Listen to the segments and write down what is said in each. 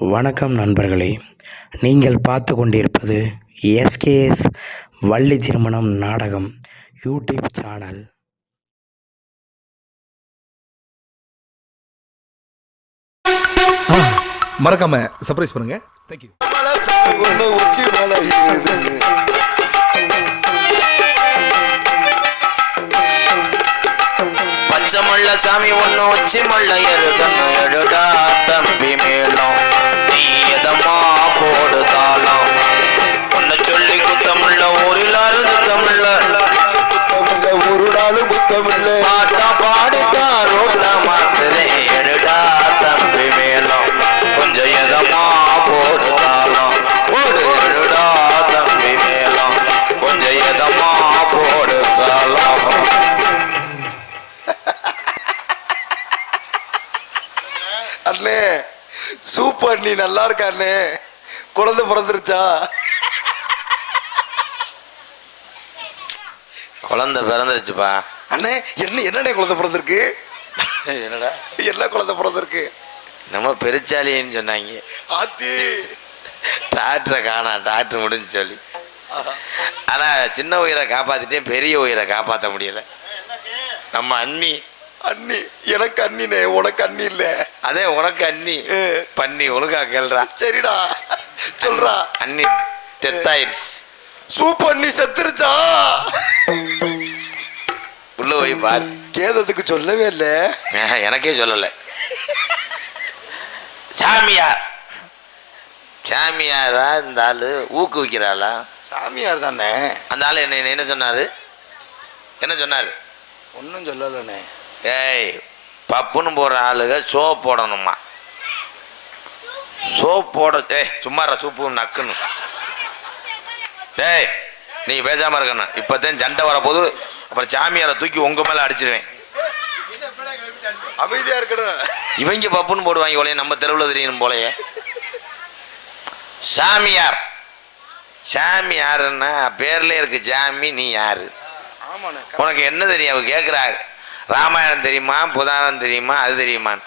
வணக்கம் நண்பர்களே, நீங்கள் பார்த்து கொண்டிருப்பது எஸ்கேஎஸ் வள்ளி திருமணம் நாடகம் யூடியூப் சேனல். மறக்காம சர்ப்ரைஸ் பண்ணுங்க. தேங்க்யூ. பச்சைமல்ல சாமி ஒண்ணு உச்சி மல்ல எழுதன்னு எழுடா தம்பி மேலும் நீ எதமா போடுதாலும் உன்னை சொல்லி குத்தமில்ல ஊரிலாரும் குத்தமில்ல ஒரு நாளும் குத்தமில்ல பாட்டா பாடித்தான் ரோட்டா மாத்துறேன் எழுடா தம்பி மேலும் கொஞ்சம் எதமா போடுதாலும் ஒரு எழுடா தம்பி மேலும் கொஞ்சம் எதமா போடுதாலும். அண்ணே சூப்பர், நீ நல்லா இருக்க அண்ணே. குழந்தை பிறந்துருச்சா? குழந்தை பிறந்துருச்சுப்பா. அண்ணே என்னண்ணே குழந்தை பிறந்திருக்கு? என்னடா என்ன குழந்தை பிறந்திருக்கு? நம்ம பெருச்சாலின்னு சொன்னாங்க. ஆத்தி டாக்டரை காணா, டாக்டர் முடிஞ்சு சொல்லி. ஆனால் சின்ன உயிரை காப்பாற்றிட்டேன், பெரிய உயிரை காப்பாற்ற முடியல. நம்ம அண்ணி அண்ணி எனக்கு அண்ணினே, உனக்கு அண்ணி இல்ல. அதே உனக்கு அண்ணி பண்ணி ஒழுங்கா கேள்றா. சரிடா சொல்றா. அண்ணி டெத்தாயிடுச்சு. சூப்பர், நீ செத்துருச்சா? உள்ள போய் பாரு. கேதத்துக்கு சொல்லவே இல்ல. எனக்கே சொல்லலை. சாமியார் சாமியாரா இந்த ஆளு ஊக்குவிக்கிறாளா? சாமியார் தானே அந்த ஆளு. என்ன சொன்னாரு? என்ன சொன்னாரு? ஒன்னும் சொல்லலண்ணே. ஏய், பப்புன்னு போடுற ஆளுங்க சோப் போடணுமா? சோப் போட சும்மாற சூப்பு நக்குன்னு. டேய், நீ பேசாம இருக்கணும். இப்போதான் சண்டை வர போது அப்புறம் சாமியாரை தூக்கி உங்க மேல அடிச்சிருவேன். அமைதியா இருக்கணும். இவங்க பப்புன்னு போடுவாங்க போலயே, நம்ம தெருவில் தெரியணும் போலயே. சாமியார் சாமியாருன்னா பேர்ல இருக்கு சாமி. நீ யாரு? உனக்கு என்ன தெரியும்? அவங்க கேட்குறாங்க, ராமாயணம் தெரியுமா, புராணம் தெரியுமா, அது தெரியுமான்னு.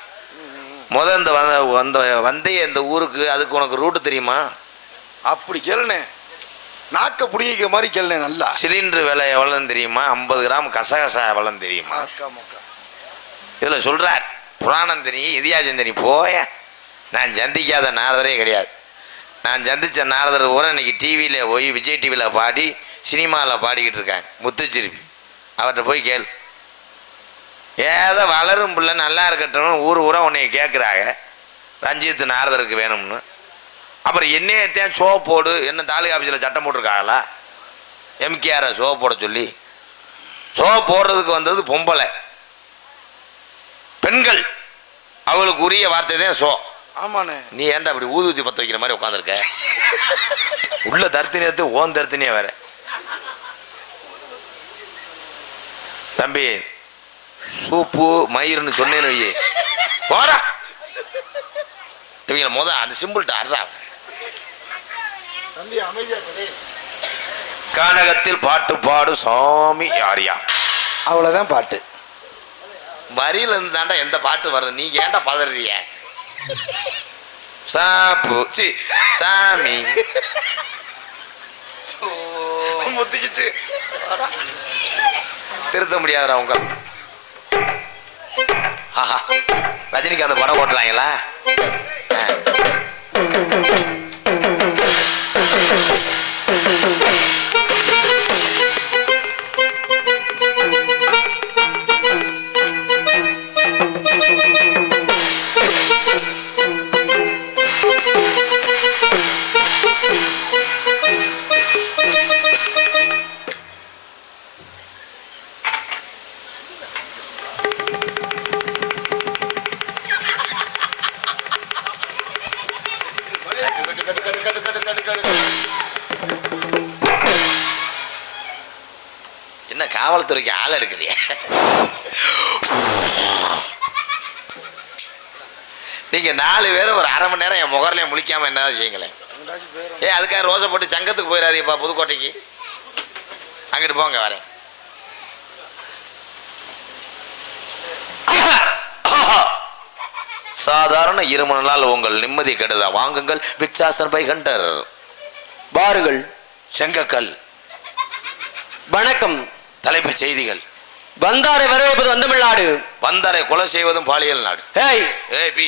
இந்த வந்தே இந்த ஊருக்கு அதுக்கு உனக்கு ரூட்டு தெரியுமா? அப்படி கேளுனே, நாக்க புடிங்கிக்க மாதிரி கேளுனே. நல்லா சிலிண்டர் விலை எவ்வளோன்னு தெரியுமா? 50 கிராம் கசகசா எவ்வளோன்னு தெரியுமா? இதில் சொல்கிறார், புராணம் தெரியும், இதிகாசம் தெரியும். போய நான் சந்திக்காத நாரதரே கிடையாது. நான் சந்தித்த நாரதர் கூட இன்னைக்கு டிவியில் போய் விஜய் டிவியில் பாடி சினிமாவில் பாடிக்கிட்டு இருக்காங்க. முத்துச்சிருப்பி அவர்கிட்ட போய் கேளு. ஏதோ வளரும் பிள்ளை நல்லா இருக்கட்டும் ஊர் ஊராக உன்னை கேட்குறாங்க, ரஞ்சித் நாரதருக்கு வேணும்னு. அப்புறம் என்னையத்தான் ஷோ போடு, என்ன தாலுகா ஆஃபீஸில் சட்டம் போட்டிருக்காங்களா எம்கேஆரை ஷோ போட சொல்லி? ஷோ போடுறதுக்கு வந்தது பொம்பளை பெண்கள், அவளுக்கு உரிய வார்த்தை தான் ஷோ. ஆமாண்ணே. நீ ஏன்டா அப்படி ஊதுவத்தி பற்ற வைக்கிற மாதிரி உட்காந்துருக்க? உள்ள தர்த்தினியத்து ஓன் தர்த்தினியா வேற. தம்பி சூப்பு மயிருன்னு சொன்னேன்னு வையே போடா. இவங்களை அந்த சிம்பிள்கிட்ட அறா. கானகத்தில் பாட்டு பாடு சாமி யாரியா, அவ்வளவுதான் பாட்டு. வரியில இருந்து தாண்டா எந்த பாட்டு வருது? நீங்க ஏன்டா பதறிய? சாப்பு சி சாமி முத்திக்கிச்சு. திருத்த முடியாதுடா உங்க. ரஜினிகாந்த் படம் போட்டுறாங்களா? என்ன காவல்துறைக்கு ஆள் எடுக்குது? நீங்க 4 பேரும் ஒரு அரை மணி நேரம் என் முகர்லையும் முழிக்காம என்ன செய்யுங்களேன். அதுக்காக ரோசை போட்டு சங்கத்துக்கு போயிடாதீப்பா, புதுக்கோட்டைக்கு. அங்கிட்டு போங்க, வரேன். அசாதாரண இருமனால் உங்கள் நிம்மதி கெடுதா. வாங்குங்கள் விக்ஸாசன் பை ஹண்டர். வாருங்கள். செங்கக்கல். வணக்கம். தலைப்புச் செய்திகள். வந்தாரை வரவேற்பது வந்தமிழ்நாடு. வந்தாரை கொலை செய்வதும் பாலியல் நாடு. ஏய் ஏய் பி.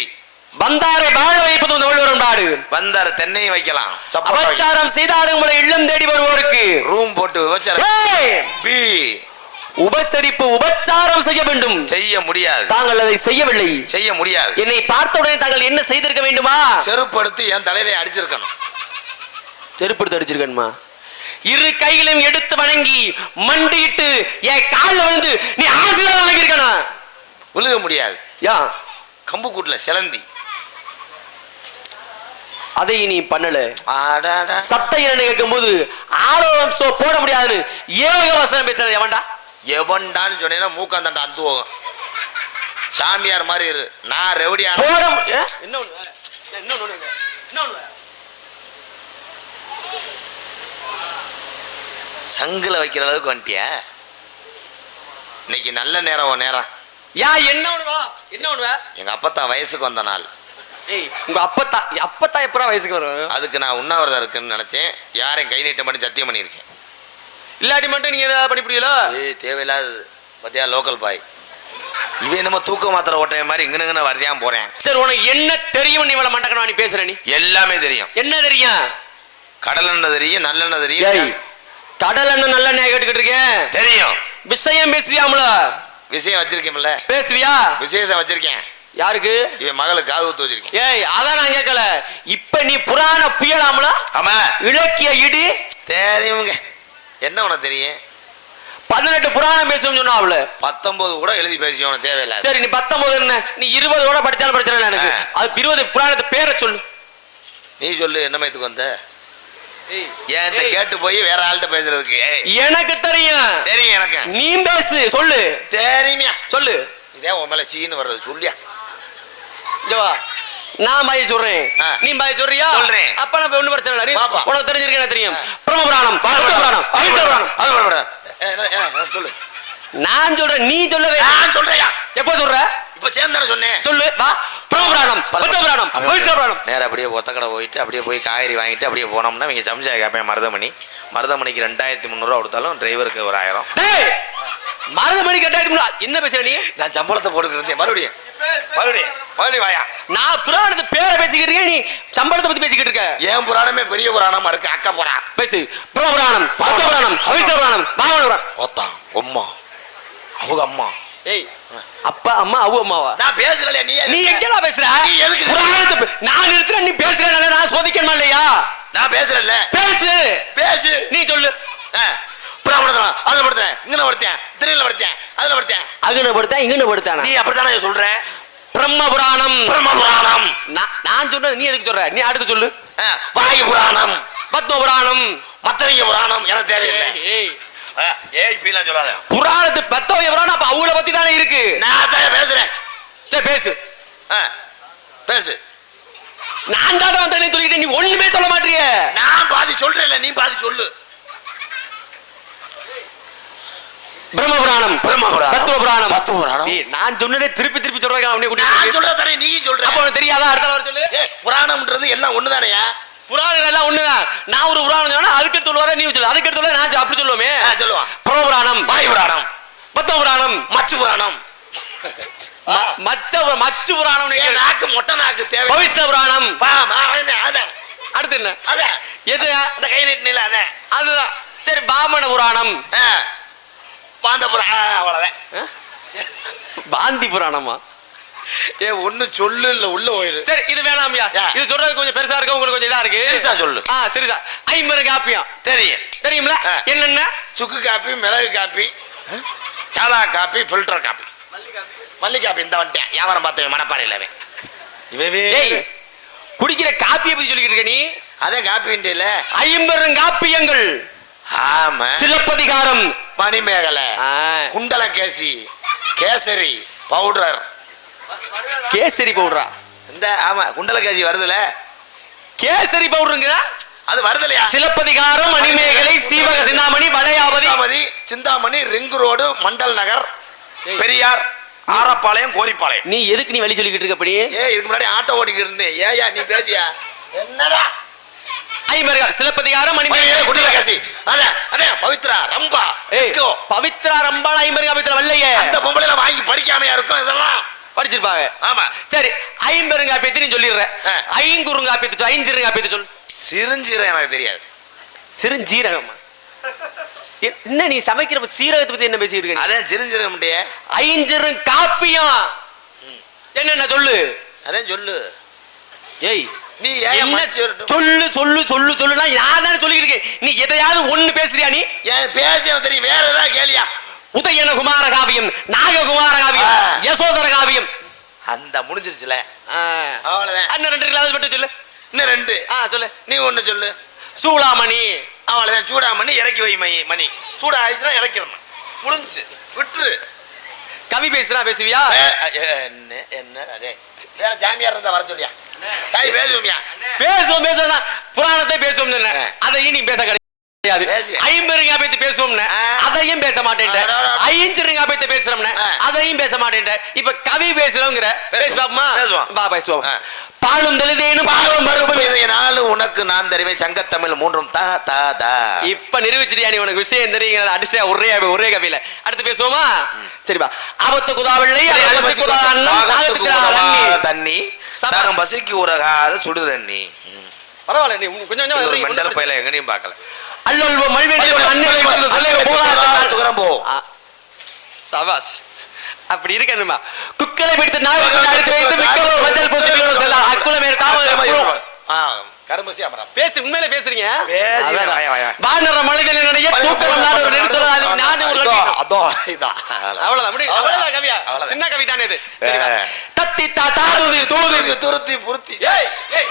வந்தாரை வாழ வைப்பது தமிழ் நாடு. வந்தார தென்னை வைக்கலாம். அபச்சாரம் செய்தாலும் உங்களை இல்லம் தேடி வருவோருக்கு ரூம் போட்டு விபச்சாரம். பி. உபசரிப்பு உபச்சாரம் செய்ய வேண்டும். செய்ய முடியாது. தாங்கள் அதை செய்யவில்லை. செய்ய முடியாது. என்னை பார்த்தவுடனே தாங்கள் என்ன செய்திருக்க வேண்டுமா? செருப்படுத்தி என் தலையில அடிச்சிருக்கணும். செருப்படுத்தி அடிச்சிருக்கணுமா? இரு கைகளையும் எடுத்து வணங்கி மண்டிட்டு என் காலில் விழுந்து நீ ஆசீர்வாதம் வாங்கியிருக்கணும். விழுக முடியாது. யா கம்பு கூட்டுல சிலந்தி. அதை நீ பண்ணல. சட்டை என்ன கேட்கும் போது ஆலோரம் சோ போட முடியாதுன்னு ஏக வசனம் பேசுற எவன்டா? எவன்டான்னு சொன்னீங்கன்னா மூக்காந்தாண்டா அந்து போகும். சாமியார் மாதிரி இரு. நான் ரெவடியா போட சங்குல வைக்கிற அளவுக்கு வந்துட்டியா? இன்னைக்கு நல்ல நேரம். உன் நேரம் யா என்ன ஒண்ணுவா? என்ன ஒண்ணுவா? எங்க அப்பத்தா வயசுக்கு வந்த நாள். ஏய் உங்க அப்பத்தா எப்பறா வயசுக்கு வரும்? அதுக்கு நான் உண்ணாவிரதம் இருக்குன்னு நினைச்சேன். யாரையும் கை நீட்ட மட்டும் சத்தியம் பண்ணியிருக்கேன். இல்லாட்டி மட்டும் நீங்க ஏதாவது பண்ணி புரியல. ஏய் தேவையில்லாது பத்தியா லோக்கல் பாய். இவன் என்னமோ தூக்க மாத்திர ஓட்டைய மாதிரி இங்கன்னு வரையாம போறேன். சரி உனக்கு என்ன தெரியும்? நீ இவ்வளவு மண்டக்கணும் நீ பேசுற. நீ எல்லாமே தெரியும். என்ன தெரியும்? கடல் எண்ணெய் தெரியும், நல்லெண்ணெய் தெரியும். கடல் எண்ணெய் நல்ல எண்ணெய் கேட்டுக்கிட்டு இருக்கேன். தெரியும். விஷயம் பேசுவியாமல? விஷயம் வச்சிருக்கேன்ல. பேசுவியா? விசேஷம் வச்சிருக்கேன். யாருக்கு? இவன் மகளுக்கு காது ஊத்து வச்சிருக்கேன். ஏய் அதான் நான் கேட்கல. இப்ப நீ புராண புயலாமல? ஆமா. இலக்கிய இடி தெரியுங்க. என்ன உனக்கு தெரியும்? 18 புராணம் பேசுவோம் சொன்னா அவள 19 கூட எழுதி பேசி உனக்கு தேவையில்லை. சரி நீ 19 என்ன? நீ 20 கூட படிச்சாலும் பிரச்சனை இல்லை எனக்கு. அது 20 புராணத்தை பேரை சொல்லு. நீ சொல்லு. என்ன மயத்துக்கு வந்த? ஏன் கேட்டு போய் வேற ஆள்கிட்ட பேசுறதுக்கு? எனக்கு தெரியும். தெரியும் எனக்கு. நீ பேசு சொல்லு. தெரியுமியா? சொல்லு. இதே உன் மேல சீனு வர்றது சொல்லியா? ஜவா நான் பாய் சொல்றேன். நீ பாய் சொல்றியா? சொல்றேன். அப்ப நான் ஒண்ணு பிரச்சனை இல்லை. உனக்கு தெரிஞ்சிருக்க எனக்கு தெரியும். பிரம்ம புராணம், புராணம், சொல்லு. நான் சொல்றேன் நீ சொல்லவே. நான் சொல்றியா? எப்போ சொல்ற? இப்ப சேர்ந்தானே சொன்னேன். சொல்லு. வா. பிரம்மபுராணம், பத்தபுராணம், பவிஷ்யபுராணம். நேரா அப்படியே ஒத்தக்கடை போயிட்டு அப்படியே போய் காய்கறி வாங்கிட்டு அப்படியே போனோம்னா இவங்க சமைச்சா கேட்பேன். மருதமணிக்கு 2300 ரூபா கொடுத்தாலும் டிரைவருக்கு ஒரு 1000. மருதமணி கட்டாயிட்டு என்ன பேசுற நீ? நான் சம்பளத்தை போட்டுக்கிட்டு இருந்தேன். மறுபடியும் வாயா. நான் புராணத்து பேரை பேசிக்கிட்டு இருக்கேன். நீ சம்பளத்தை பத்தி பேசிக்கிட்டு இருக்க. ஏன் புராணமே பெரிய புராணமா இருக்கு. அக்கா புராணம் பேசு. பிரம்மபுராணம், பத்தபுராணம், பவிஷ்யபுராணம், பாவனபுராணம். ஒத்தான் அம்மா அவங்க அம்மா. ஏய் அப்பா அம்மா அவு அம்மாவா? நான் பேசுறல. நீ எங்கடா பேசுற? நீ எதுக்கு புராணத்தை நான் நிறுத்துறேன். நீ பேசுறனால நான் சோதிக்கணுமா இல்லையா? நான் பேசுறல. பேசு. நீ சொல்லு. புராணம் அதுல படுத்தேன், இங்கன படுத்தேன், திரையில படுத்தேன், அதுல படுத்தேன், அங்கன படுத்தேன், இங்கன படுத்தானா? நீ அப்படித்தானே சொல்ற? பிரம்மபுராணம். நான் சொன்னது நீ எதுக்கு சொல்ற? நீ அடுத்து சொல்லு. வாயு புராணம், பத்மபுராணம், மத்தவங்க புராணம் எனக்கு தேவையில்லை. ஏய் இப்படிலாம் சொல்லாத. புராணத்து பத்தவங்க புராணம் அப்ப அவளை பத்தி தானே இருக்கு. நான் தான் பேசுறேன். சரி பேசு. நான் தான் வந்து சொல்லிட்டு நீ ஒண்ணுமே சொல்ல மாட்டீங்க. நான் பாதி சொல்றேன்ல, நீ பாதி சொல்லு. பிரம்மபுராணம், பத்மபுராணம். நான் சொன்னதே திருப்பி சொல்றேன். நான் சொல்றதானே நீ சொல்ற. அப்ப உனக்கு தெரியாதா? அடுத்த வர சொல்லு. புராணம்ன்றது எல்லாம் ஒண்ணுதானையா? புராணம் எல்லாம் ஒண்ணுதான். நான் ஒரு புராணம் சொன்னா அதுக்கு சொல்லுவாரா நீ சொல்லு. அதுக்கு சொல்ல நான் அப்படி சொல்லுவோமே. சொல்லுவான். பிரம்மபுராணம், வாயு புராணம், பத்மபுராணம், மச்சு புராணம், மச்சு புராணம். நாக்கு மொட்டை நாக்கு தேவை. பவிஷ்ய புராணம். அடுத்து என்ன? எது? அந்த கை நீட்டினில அதுதான். சரி பாமன புராணம், பாந்த புராணம். அவ்வளவுதான். பாந்தி புராணமா? ஒண்ணு சொல்லு இல்ல உள்ள போயிரு. சரி இது வேணாம்யா. இது சொல்றது கொஞ்சம் பெருசா இருக்கு, உங்களுக்கு கொஞ்சம் இதா இருக்கு. பெருசா சொல்லு. சரிதா. 50 காப்பியம் தெரியும்ல? என்னென்ன? சுக்கு காப்பி, மிளகு காப்பி, சாதா காப்பி, ஃபில்டர் காப்பி, மல்லி காப்பி. இந்த வந்துட்டேன் வியாபாரம் பார்த்தவன் மனப்பாறையில். குடிக்கிற காப்பியை பத்தி சொல்லிக்கிட்டு இருக்க நீ. அதான் காப்பி 50 காப்பியங்கள். ஆமா. சிலப்பதிகாரம், மணிமேகலை, குண்டலகேசி, கேசரி பவுடர். கேசரி பவுடரா? இந்த ஆமா குண்டலகேசி வருதுல. கேசரி பவுடருங்க அது வருதுலையா? சிலப்பதிகாரம், மணிமேகலை, சீவக சிந்தாமணி, வளையாவதி, சிந்தாமணி, ரிங்கு ரோடு, மண்டல் நகர், பெரியார், ஆரப்பாளையம் கோரிப்பாளையம். நீ எதுக்கு நீ வழி சொல்லிக்கிட்டு இருக்க அப்படி? இதுக்கு முன்னாடி ஆட்டோ ஓட்டிக்கிட்டு இருந்தேன். ஏயா நீ பேசியா? என்னடா ஐம்பது சிலப்பதிகாரம் பவித்ரா ரம்பா பவித்ரா ரம்பால 50 காப்பியத்துல வல்லையே. அந்த பொம்பளைல வாங்கி படிக்காமையா இருக்கும் இதெல்லாம் படிச்சிருப்பாங்க. ஆமா சரி 50 காப்பியத்தை நீ சொல்லிடுற. ஐங்குறுங்காப்பியத்தை ஐஞ்சிருங்காப்பியத்தை சொல்லு. சிறுஞ்சீரகம் எனக்கு தெரியாது. சிறுஞ்சீரகமா? என்ன நீ சமைக்கிற சீரகத்தை பத்தி என்ன பேசிட்டு இருக்க? அதான் சிறுஞ்சீரகம். ஐஞ்சிரு காப்பியம் என்னென்ன சொல்லு. அதான் சொல்லு. ஏய் நீ என்ன சொல்லு சொல்லு சொல்லு சொல்லுனா நான் தானே சொல்லிட்டு இருக்கேன். நீ எதையாவது ஒண்ணு பேசுறியா? நீ பேசி எனக்கு தெரியும். வேற ஏதாவது கேளியா? உதயன குமார காவியம், நாககுமார காவியம், யசோதர காவியம் அந்த முடிஞ்சிருச்சுல. அவ்வளவுதான். இன்னும் 2 கிளாஸ் மட்டும் சொல்லு. இன்னும் 2. சொல்லு. நீ ஒண்ணு சொல்லு. சூடாமணி. அவ்வளவுதான். சூடாமணி இறக்கி வை மணி. சூடா ஆயிடுச்சுன்னா இறக்கிடணும். முடிஞ்சு விட்டுரு. கவி பேசுறா பேசுவியா? என்ன வேற ஜாமியார் இருந்தா வர சொல்லியா? கவி பேசுவோமியா? பேசுவோம் பேசுவோம். புராணத்தை பேசுவோம். அதையும் நீ பேச கிடையாது. 50 காப்பியத்தை பேசுவோம்னு அதையும் பேச மாட்டேன். 5 காப்பியத்தை பேசுறோம்னு அதையும் பேச மாட்டேன். இப்ப கவி பேசுறோங்கிற பேசுவாமா? வா பேசுவோம். பாலும் தெளிதேனும் பாலும் மறுபடியும் உனக்கு நான் தெரிவேன் சங்கத்தமிழ் 3 தா தா தா. இப்ப நிரூபிச்சிட்டியா நீ? உனக்கு விஷயம் தெரியுங்கிறத அடிச்சா ஒரே கவியில. அடுத்து பேசுவோமா? சரிப்பா. ஆபத்து குதாவில்லை தண்ணி தாகம் பசிக்கு உரகாத சுடு தண்ணி. பரவாயில்ல. நீ கொஞ்சம் கொஞ்சம் மெண்டல் பையில எங்கனையும் பார்க்கல. அல்லல்வ மல்வேண்டியோட அண்ணன் துகரம் போ. சபாஷ். அப்படி இருக்கணுமா? குக்களை பிடித்து நாகத்தை அடித்து வைத்து மிக்கலோ மஞ்சள் பூசிக்கலோ செல்லாம் அக்குலமே காவல் கரும்பசி அமரம். பேசி உண்மையில பேசுறீங்க. வானர மனிதனுடைய தூக்கம் நாடு ஒரு நெரிசல். அது நான் ஒரு அதோ இதா அவ்வளவுதான் முடியும். அவ்வளவுதான் கவியா? சின்ன கவி தானே இது. சரியா? தத்தி தாதுதி தூதுதி துருத்தி புருத்தி. ஏய் ஏய்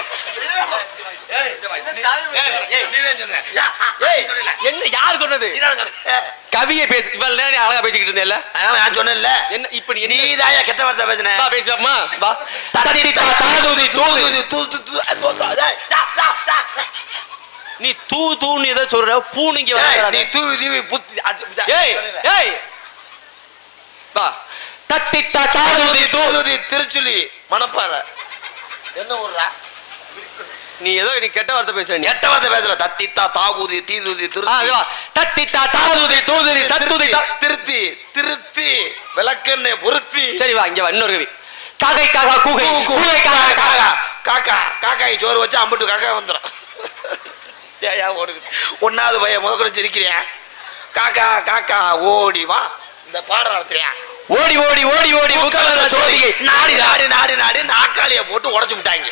என்ன யார் சொன்னது? கவியை பேசு. இவ்வளவு நேரம் அழகா பேசிக்கிட்டு இருந்தேல்ல? நான் சொன்னேன்ல. என்ன இப்ப நீ தாயா கெட்ட வார்த்தை பேசுன? வா பேசுவாமா? வா. தத்தி தாதுதி தூதுதி நீ தூ தூன்னு ஏதோ சொல்ற. பூனிங்க நீ தூ தீவி புத்தி. ஏய் ஏய் வா. தத்தி தாதுதி தூதுதி திருச்சுலி மணப்பாறை. என்ன ஊர்ரா? நீ ஏதோ நீ கெட்ட வார்த்தை பேசுற. நீ கெட்ட வார்த்தை பேசல. தத்தித்தா தாகுதி தீதுதி திருத்தி. தத்தித்தா தாதுதி தூதுதி தத்துதி திருத்தி திருத்தி விளக்கெண்ணெய் பொருத்தி. சரி வா இங்க வா. இன்னொரு கவி. காக்கை காக்கா கூகை கூகை காக்கா காக்கா காக்கா காக்காய் சோறு வச்சா அம்பிட்டு காக்கா வந்துடும். ஏயா ஓடு. 1வது பையன் முதல்ல சிரிக்கிறியா? காக்கா காக்கா ஓடி வா. இந்த பாடம் நடத்துறியா? ஓடி ஓடி ஓடி ஓடி சோழிகை நாடி நாடி நாடி நாடி நாக்காளிய போட்டு உடச்சு விட்டாங்க.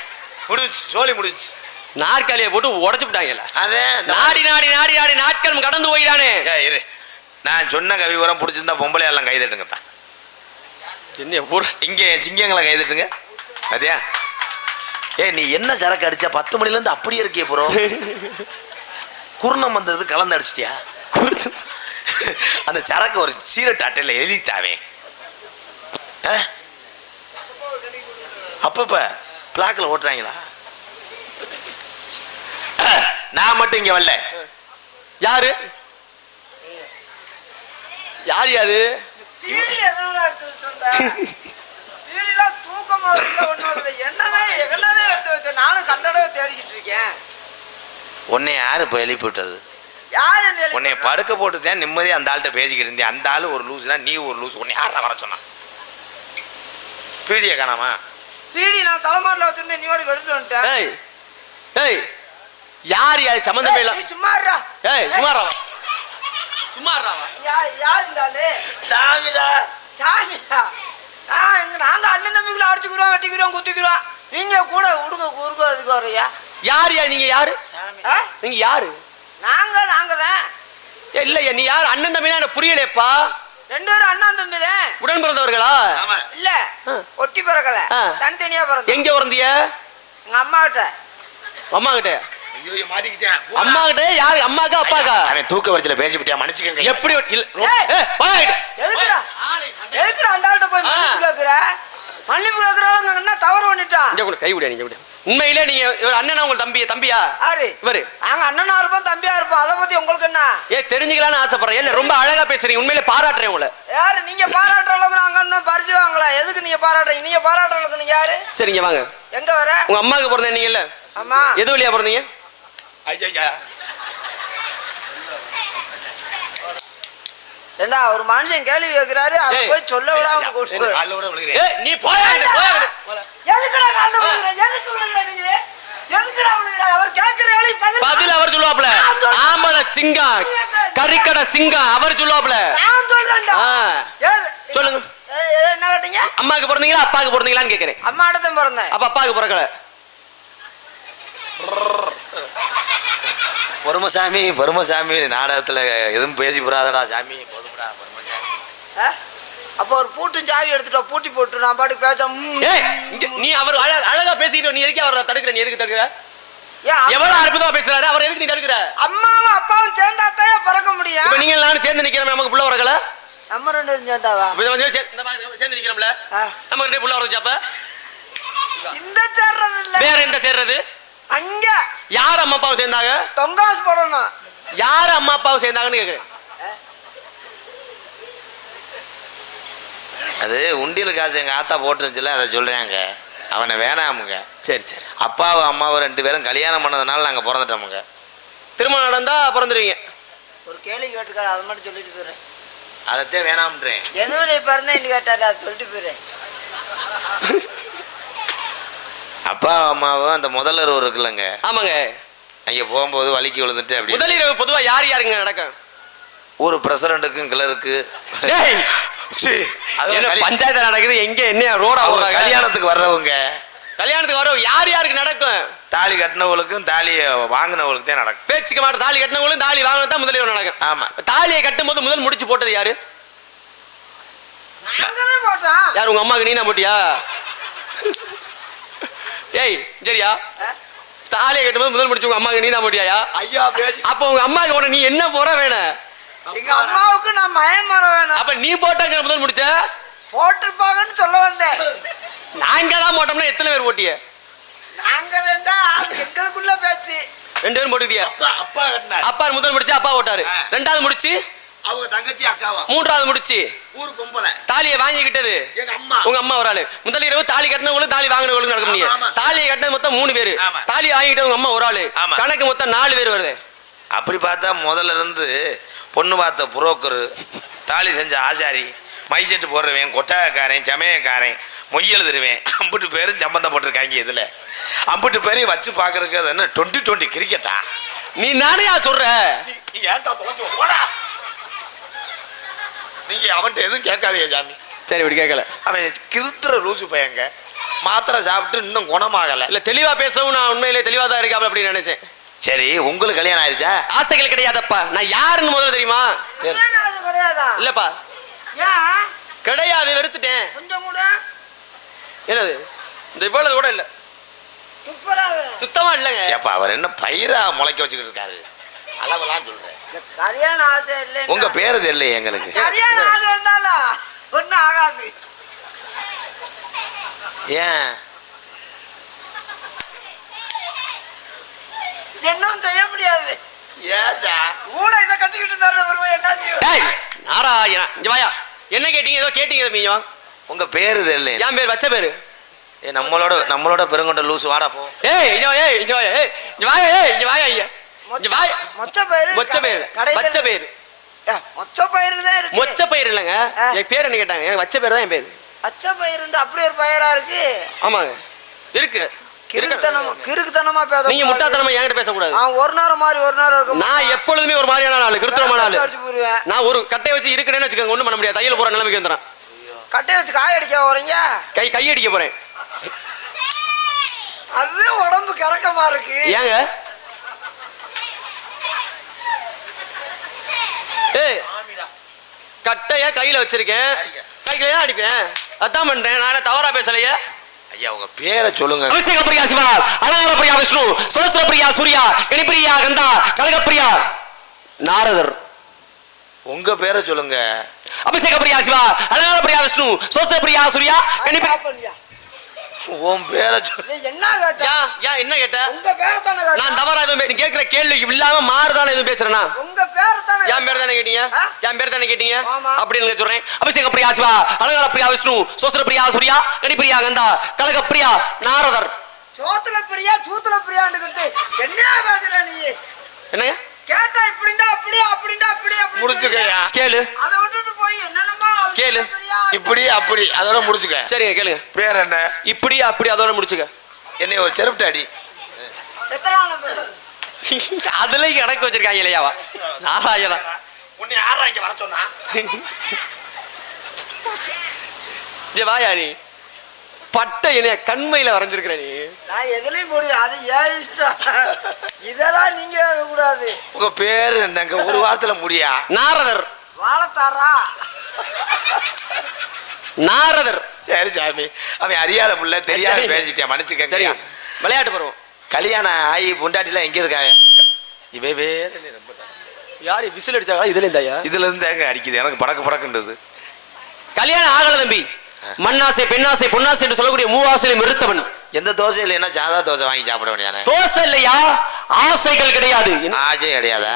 முடிஞ்சு சோழி முடிஞ்சு. நாற்காலியை போட்டு உடச்சு விட்டாங்கல்ல? அதே நாடி நாடி நாடி நாடி நாட்கள் கடந்து போய்தானே. இரு நான் சொன்ன கவி உரம் பிடிச்சிருந்தா பொம்பளை எல்லாம் கைதட்டுங்க தான். இங்கே சிங்கங்களை கைதட்டுங்க. அதே நீ என்ன சரக்கு அடிச்சா 10 மணில இருந்து அப்படியே இருக்கே ப்ரோ. குருணம் வந்தது கலந்து அடிச்சிட்டியா? அந்த சரக்கு ஒரு சீரட் அட்டையில எழுதித்தாவே. அப்பப்ப பிளாக்ல ஓட்டுறாங்களா? நான் மட்டும் இங்க வரல. யாரு யாரு யாது? உன்னை யாரு இப்ப எழுப்பி விட்டது? உன்னை படுக்க போட்டுதான் நிம்மதியா அந்த ஆள்கிட்ட பேசிக்கிட்டு இருந்தேன். அந்த ஆளு ஒரு லூஸ்னா நீ ஒரு லூஸ். உன்னை யாரா வர சொன்னா? பீடிய காணாமா? பீடி நான் தலைமாரில் வச்சிருந்தேன். நீ வாடகை எடுத்து வந்துட்டேன். ஏய் ஏய் யார் யாரு சம்பந்தமே இல்ல. சும்மாறா. ஏய் சும்மாறா சும்மாறா. யார் இருந்தாலே? சாமிடா சாமிடா. நாங்க அண்ணன் தம்பிக்குள்ள அடிச்சுக்கிறோம் வெட்டிக்கிறோம் குத்திக்கிறோம். நீங்க கூட உடுக்க குறுக்க அதுக்கு வரையா? யார் யா நீங்க? யாரு நீங்க? யாரு? நாங்க தான். இல்லையா நீ யார்? அண்ணன் தம்பினா எனக்கு புரியலையப்பா. 2 பேரும் அண்ணன் தம்பி தான். உடன் பிறந்தவர்களா? இல்ல ஒட்டி பிறக்கல. தனித்தனியா பிறந்த. எங்க பிறந்திய? எங்க அம்மா கிட்ட. அம்மா கிட்ட? ஐயோ மாட்டிக்கிட்டேன். அம்மா கிட்ட யாரு? அம்மாக்கா அப்பாக்கா? அவன் தூக்க வரத்துல பேசிவிட்டியா? மன்னிச்சுக்கங்க. எப்படி எதுக்குடா அந்த ஆள்கிட்ட போய் மன்னிப்பு கேக்குற? மன்னிப்பு கேக்குறாங்க என்ன தவறு பண்ணிட்டான்? கை விட நீங்க விட உண்மையிலே நீங்க இவர் அண்ணனா உங்க தம்பியா யாரு இவரு நாங்க அண்ணனா இருப்போம் தம்பியா இருப்போம் அதை பத்தி உங்களுக்கு என்ன தெரிஞ்சுக்கலாம்னு ஆசைப்படுறேன் இல்ல ரொம்ப அழகா பேசுறீங்க உண்மையிலே பாராட்டுறேன் உங்களை யாரு நீங்க பாராட்டுற அளவுக்கு நாங்க இன்னும் பரிசு வாங்கல எதுக்கு நீங்க பாராட்டுறீங்க நீங்க பாராட்டுற அளவுக்கு நீங்க யாரு சரிங்க வாங்க எங்க வர உங்க அம்மாவுக்கு பிறந்தேன் நீங்க இல்ல ஆமா எது வழியா பிறந்தீங்க ஐயா ஏண்டா ஒரு மனுஷன் கேள்வி கேட்கிறாரு அதை போய் சொல்ல விடாம கூப்பிட்டு கால்ல விட விழுகிறேன் நீ போயா எதுக்குடா கால்ல விழுகிற எதுக்கு விழுகிற நீ எதுக்குடா விழுகிற அவர் கேட்கிற கேள்வி பதில் அவர் சொல்லுவாப்ல ஆம்பள சிங்கம் கறிக்கடை சிங்கம் அவர் சொல்லுவாப்ல நான் சொல்றேன்டா சொல்லுங்க என்ன கேட்டீங்க அம்மாக்கு பிறந்தீங்களா அப்பாவுக்கு பிறந்தீங்களான்னு கேக்குறேன் அம்மா இடத்துல பிறந்தேன் அப்ப அப்பாவுக்கு பிறக்கல பொறுமசாமி நாடகத்துல எதுவும் பேசி போறாதடா சாமி போதும்டா பொறுமசாமி அப்போ ஒரு பூட்டும் சாவி எடுத்துட்டோம் பூட்டி போட்டு நான் பாட்டுக்கு பேச நீ அவர் அழகா பேசிக்கிட்டு நீ எதுக்கு அவரை தடுக்கிற நீ எதுக்கு தடுக்கிற எவ்வளவு அற்புதமா பேசுறாரு அவர் எதுக்கு நீ தடுக்கிற அம்மாவும் அப்பாவும் சேர்ந்தாத்தையே பிறக்க முடியும் இப்ப நீங்க எல்லாரும் சேர்ந்து நிக்கிறோம் நமக்கு புள்ள வரக்கல நம்ம ரெண்டு சேர்ந்தாவா சேர்ந்து நிக்கிறோம்ல நமக்கு ரெண்டு புள்ள வரச்சு அப்ப இந்த சேர்றது இல்ல வேற எந்த சேர்றது அங்க யார் அம்மா அப்பாவும் சேர்ந்தாங்க தொங்காசு போடணும் யார் அம்மா அப்பாவும் சேர்ந்தாங்கன்னு கேக்குறேன் அது உண்டியல் காசு எங்க ஆத்தா போட்டுருச்சுல அதை சொல்றாங்க அவனை வேணாமுங்க சரி சரி அப்பாவும் அம்மாவும் 2 பேரும் கல்யாணம் பண்ணதுனால நாங்க பிறந்துட்டோமுங்க திருமணம் நடந்தா பிறந்துருவீங்க ஒரு கேள்வி கேட்டுக்காரு அதை மட்டும் சொல்லிட்டு போயிடுறேன் அதத்தே வேணாம்ன்றேன் எதுவுடைய பிறந்தேன்னு கேட்டாரு அதை சொல்லிட்டு போயிடுறேன் அப்பா அம்மாவும் அந்த முதலர் இருக்குல்லங்க ஆமாங்க அங்க போகும்போது வலிக்கு விழுந்துட்டு அப்படி முதலிரவு பொதுவா யாருங்க நடக்கும் ஒரு பிரசிடண்ட்டுக்கும் கிளருக்கு பஞ்சாயத்து நடக்குது எங்க என்ன ரோடா கல்யாணத்துக்கு வர்றவங்க கல்யாணத்துக்கு வர யாருக்கு நடக்கும் தாலி கட்டினவங்களுக்கும் தாலி வாங்கினவங்களுக்கு தான் நடக்கும் பேச்சுக்க மாட்டோம் தாலி கட்டினவங்களும் தாலி வாங்கினது தான் முதலிரவு நடக்கும் ஆமா தாலியை கட்டும் போது முதல் முடிச்சு போட்டது யாரு யார் உங்க அம்மாவுக்கு நீ தான் போட்டியா ஏய் சரியா தாலியை கட்டும்போது முதல் முடிச்சு உங்க அம்மாவுக்கு நீ தான் போட்டியா ஐயா அப்ப உங்க அம்மாவுக்கு உன நீ என்ன போற வேணும் எங்க அம்மாவுக்கு நான் மயமர வேணும் அப்ப நீ போட்டாங்க முதல் முடிச்ச போட்டிருப்பாங்கன்னு சொல்ல வந்தேன் நாங்க தான் போட்டோம்னா எத்தனை பேர் போட்டிய நாங்க ரெண்டா எங்களுக்குள்ள பேச்சு 2 பேரும் போட்டுக்கிட்டியா அப்பா கட்டினார் அப்பா முதல் முடிச்சு அப்பா போட்டாரு 2வது முடிச்சு அவங்க தங்கச்சி அக்காவா 3வது முடிச்சு ஊரு பொம்பளை தாலியை வாங்கிக்கிட்டது எங்க அம்மா உங்க அம்மா ஒரு ஆளு முதல் இரவு தாலி கட்டினவங்களும் தாலி வாங்கினவங்களும் நடக்க முடியும் தாலியை கட்டினது மொத்தம் 3 பேரு தாலி வாங்கிட்டு உங்க அம்மா ஒரு ஆளு கணக்கு மொத்தம் 4 பேர் வருது அப்படி பார்த்தா முதல்ல இருந்து பொண்ணு பார்த்த புரோக்கரு தாலி செஞ்ச ஆசாரி மைசெட்டு போடுறவன் கொட்டாயக்காரன் சமயக்காரன் மொய்யல் தருவேன் 50 பேரும் சம்பந்தம் போட்டிருக்காங்க இதுல 50 பேரையும் வச்சு பாக்குறதுக்கு அது என்ன 20-20 கிரிக்கெட்டா நீ நானையா சொல்ற ஏன்டா தொலைச்சு போடா நீங்க அவன்கிட்ட எதுவும் கேட்காதீங்க சாமி சரி இப்படி கேட்கல அவன் கிருத்துற லூசு பையங்க மாத்திரை சாப்பிட்டு இன்னும் குணமாகல இல்ல தெளிவா பேசவும் நான் உண்மையிலே தெளிவா தான் இருக்கா அப்படின்னு நினைச்சேன் சரி உங்களுக்கு கல்யாணம் ஆயிடுச்சா ஆசைகள் கிடையாதப்பா நான் யாருன்னு முதல்ல தெரியுமா கிடையாதா இல்லப்பா ஏன் கிடையாது வெறுத்துட்டேன் கொஞ்சம் கூட என்னது இந்த இவ்வளவு கூட இல்ல துப்புராவே சுத்தமா இல்லங்க ஏப்பா அவர் என்ன பயிரா முளைக்க வச்சுக்கிட்டு இருக்காரு அளவெல்லாம் சொல்றேன் கல்யாண ஆசை இல்லை உங்க பேரு தெரியல எங்களுக்கு கல்யாண ஆசை இருந்தாலும் ஒன்னும் ஆகாது ஏன் என்னும் செய்ய முடியாது ஏதா கூட இதை கட்டிக்கிட்டு இருந்தாரு என்ன செய்யும் நாராயணா இங்க வாயா என்ன கேட்டீங்க ஏதோ கேட்டீங்க தம்பிங்க உங்க பேரு தெரியல என் பேர் வச்ச பேரு நம்மளோட பெருங்கொண்ட லூசு வாடா போ இங்க வாயா இங்க வாயா ஐயா இங்க வாயா மொச்ச பயிறு மொச்ச பயிறு வச்ச பேரு மொச்ச பயிறு தான் இருக்கு மொச்ச பயிர் இல்லங்க என் பேர் என்ன கேட்டாங்க எனக்கு வச்ச பேர் தான் என் பேரு பச்சை பயிறு அப்படி ஒரு பயிரா இருக்கு ஆமாங்க இருக்கு கிறுக்குத்தனமா பேச நீங்க முட்டாத்தனமா என்கிட்ட பேசக்கூடாது ஒரு நேரம் மாதிரி ஒரு நேரம் இருக்கும் நான் எப்பொழுதுமே ஒரு மாதிரியான ஆளு கிருத்தனமான ஆளு நான் ஒரு கட்டையை வச்சு இருக்கிறேன்னு வச்சுக்கோங்க ஒண்ணும் பண்ண முடியாது தையல் போற நிலைமைக்கு வந்துடுறேன் கட்டையை வச்சு காய அடிக்க வரீங்க கை அடிக்க போறேன் அது உடம்பு கறக்கமா இருக்கு ஏங்க கட்டைய கையில வச்சிருக்கேன் கையில தான் அடிப்பேன் அதான் பண்றேன் நானே தவறா பேசலையே ஐயா உங்க பேரை சொல்லுங்க அபிஷேக பிரியா சிவா அலங்கார பிரியா விஷ்ணு சோஸ்திர பிரியா சூர்யா கணிப்பிரியா கந்தா கனகப்பிரியா நாரதர் உங்க பேரை சொல்லுங்க அபிஷேக பிரியா சிவா அலங்கார பிரியா விஷ்ணு சோஸ்திர பிரியா சூர்யா கணிப்பிரியா உன் பேரை சொல்லு. நீ என்ன கேட்ட? ஏன் என்ன கேட்ட? உங்க பேரை தானே கேட்ட. நான் தவறா எதுவும் நீ கேட்கிற கேள்வி இல்லாம மாறுதானே எதுவும் பேசுறேனா? உங்க பேரை தானே. என் பேர் தானே கேட்டீங்க? என் பேர் தானே கேட்டீங்க? ஆமா. அப்படின்னு சொல்றேன். அபிஷேக பிரியா சிவா, அலங்கார பிரியா விஷ்ணு, சோஸ்திர பிரியா சூர்யா, கணி பிரியா கந்தா, கலக பிரியா நாரதர். சோத்துல பிரியா சூத்துல பிரியான்னு என்ன பேசுற நீ? என்னங்க கேட்டா இப்படிண்டா அப்படியே அப்படிண்டா அப்படியே அப்படி முடிச்சுக்கயா. கேளு. அதை விட்டுட்டு போய் என்னென்னமோ கேளு. இப்படி அப்படி அதோட முடிச்சுக்க. சரிங்க கேளுங்க. பேர் என்ன? இப்படி அப்படி அதோட முடிச்சுக்க. என்னை ஒரு செருப்டாடி. எத்தனான பேர்? அதுல கணக்கு வச்சிருக்காங்க இல்லையாவா? நாராயணா உன்னை யாரா இங்க வர சொன்னா? வாயா நீ பட்டை என்ன கண்மையில வரைஞ்சிருக்கிற நீ. நான் எதுலயும் போடுவேன், அது ஏன் இஷ்டம். இதெல்லாம் நீங்க கேட்க கூடாது. உங்க பேர் என்னங்க? ஒரு வாரத்துல முடியா? நாரதர். வாழத்தாரா? நாரதர். சரி சாமி, அவன் அறியாத புள்ள தெரியாத சரி. பேசிட்டேன், மன்னிச்சுக்க. சரி விளையாட்டு பருவம். கல்யாணம் ஆகி பொண்டாட்டிலாம் எங்க இருக்காங்க? இவே வேற யாரு விசில் அடிச்சாங்களா? இதுல இருந்தாயா? இதுல இருந்து எங்க அடிக்குது? எனக்கு படக்கு படக்குன்றது. கல்யாணம் ஆகல தம்பி. மண்ணாசை பெண்ணாசை பொன்னாசை என்று சொல்லக்கூடிய மூவாசையை வெறுத்தவன். எந்த தோசை இல்லைன்னா சாதா தோசை வாங்கி சாப்பிட வேண்டியதானே? தோசை இல்லையா? ஆசைகள் கிடையாது. ஆசை கிடையாதா?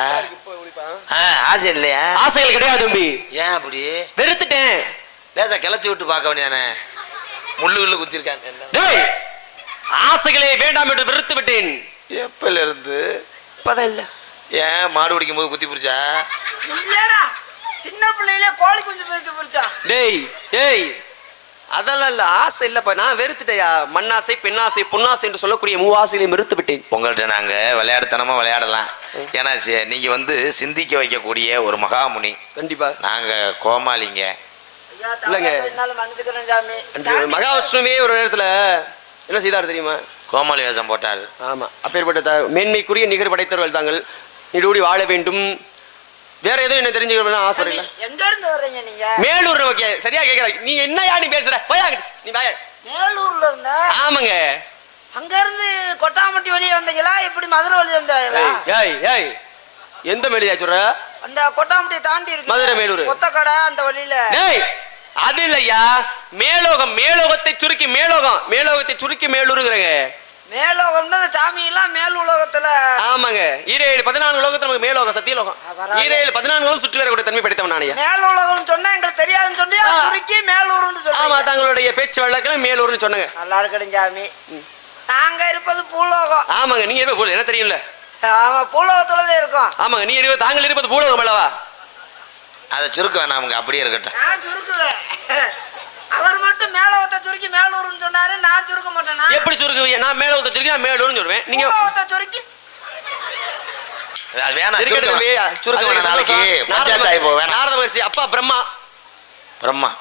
ஆசை இல்லையா? ஆசைகள் கிடையாது தம்பி. ஏன் அப்படி? வெறுத்துட்டேன். லேசா கிளச்சி விட்டு பார்க்க வேண்டியதானே? முள்ளு குத்திருக்காங்க. டேய் ஆசைகளை வேண்டாம் என்று வெறுத்து விட்டேன். எப்பல இருந்து? இப்பதான் இல்ல. ஏன் மாடு பிடிக்கும் போது குத்தி பிடிச்சா? இல்லடா, சின்ன பிள்ளையிலே கோழி குஞ்சு பேச்சு பிடிச்சா. டேய் டேய் அதெல்லாம் இல்ல. ஆசை இல்லப்பா, நான் வெறுத்துட்டேயா. மண்ணாசை பெண்ணாசை பொன்னாசை என்று சொல்லக்கூடிய மூவாசையை வெறுத்து விட்டேன். உங்கள்கிட்ட நாங்க விளையாடுத்தனமா விளையாடலாம். ஏன்னா நீங்க வந்து சிந்திக்க வைக்கக்கூடிய ஒரு மகாமுனி. கண்டிப்பா. நாங்க கோமாளிங்க. ஐயா, இல்லைங்க. என்னால மன்னிச்சுக்கிறேன் சாமி. மகாவிஷ்ணுவே ஒரு நேரத்துல என்ன செய்தார் தெரியுமா? கோமாளி வேஷம் போட்டார். ஆமா, அப்பேற்பட்ட மேன்மைக்குரிய நிகர் படைத்தவர்கள் தாங்கள். நீடூடி வாழ வேண்டும். வேற எதுவும் என்ன தெரிஞ்சுக்கணும் ஆசை இல்ல. எங்க இருந்து வர்றீங்க நீங்க? மேலூர். ஓகே சரியா கேக்குற. நீ என்னையா நீ பேசுற? போயா நீ வாயா. மேலூர்ல இருந்தா? ஆமாங்க. அங்க இருந்து கொட்டாமட்டி வழியே வந்தீங்களா? இப்படி மதுரை வழி வந்தாங்களா? ஏய் ஏய் எந்த மேலியா சொல்ற? அந்த கொட்டாமட்டி தாண்டி இருக்கு மதுரை மேலூர் கொத்தக்கடை, அந்த வழியில. டேய் அது இல்லையா, மேலோகம். மேலோகத்தை சுருக்கி மேலோகம். மேலோகத்தை சுருக்கி மேலூருங்கிறங்க. மேலோகம் தான் சாமி எல்லாம் மேல் உலகத்துல. ஆமாங்க. 14 உலகத்துல நமக்கு மேலோகம் சத்தியலோகம். 14 உலகம் சுற்றி வரக்கூடிய தன்மை படைத்தவன் நானே. மேல் உலகம்னு சொன்னா எங்களுக்கு தெரியாதுன்னு சொன்னியா? சுருக்கி மேலூர்னு ஆமா, சொல்லுங்க. தங்களுடைய பேச்சு வழக்கில் மேலூர்னு சொன்னாங்க. நல்லா இருக்கட்டும் சாமி. நாங்க இருப்பது பூலோகம். ஆமாங்க. நீங்க இருப்பது என்ன தெரியும்ல? ஆமா, பூலோகத்துலதான் இருக்கோம். ஆமாங்க. நீங்க இருப்பது தாங்கள் இருப்பது பூலோகம் அல்லவா? அதை சுருக்க வேணாம், அவங்க அப்படியே இருக்கட்டும். நான் சுருக்குவேன். அவர் மட்டும் மேலோகத்தை சுருக்கி மேலூர்னு சொன்னாரு, நான் சுருக்க மாட்டேனா? எப்படி சுருக்குவீங்க? நான் மேலோகத்தை சுருக்கி நான் மேலூர்னு சொல்லுவேன். நீங்க பூலோகத்தை சுருக்கி வேணாம், இருக்கட்டும் தம்பி. சுருக்க வேணாம். நாளைக்கு பஞ்சாயத்து ஆகி போக வேணாம். நாரத மகர்ஷி அப்பா பிரம்மா.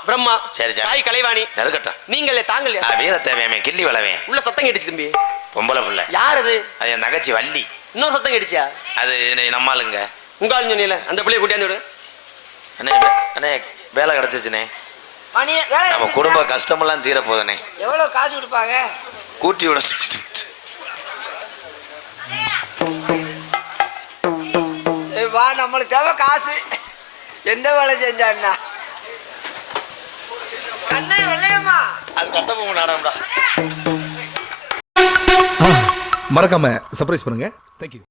பிரம்மா. சரி சரி. தாய் கலைவாணி. நெருக்கட்டும். நீங்களே தாங்களே. வீர தேவையாமே கிள்ளி வளவேன். உள்ள சத்தம் கேட்டுச்சு தம்பி. பொம்பளை பிள்ளை. யார் அது? அது என் நகைச்சி வள்ளி. இன்னொரு சத்தம் கேட்டுச்சா? அது நம்மாளுங்க. உங்க ஆளுங்க சொன்னீங்களே, அந்த பிள்ளைய கூட்டியாந்து விடு. அண்ணே வேலை கிடைச்சிச்சுனே. மணி வேலை நம்ம குடும்ப கஷ்டமெல்லாம் தீர போதுனே. எவ்வளவு காசு கொடுப்பாங்க? கூட்டி விட. சரி வா, நம்மளுக்கு தேவை காசு. எந்த வேலை செஞ்சான்னா கண்ணை வெள்ளையம்மா. அது கட்டபொம்மன் நாடகம்டா. மறக்காம சர்ப்ரைஸ் பண்ணுங்க. தேங்க்யூ.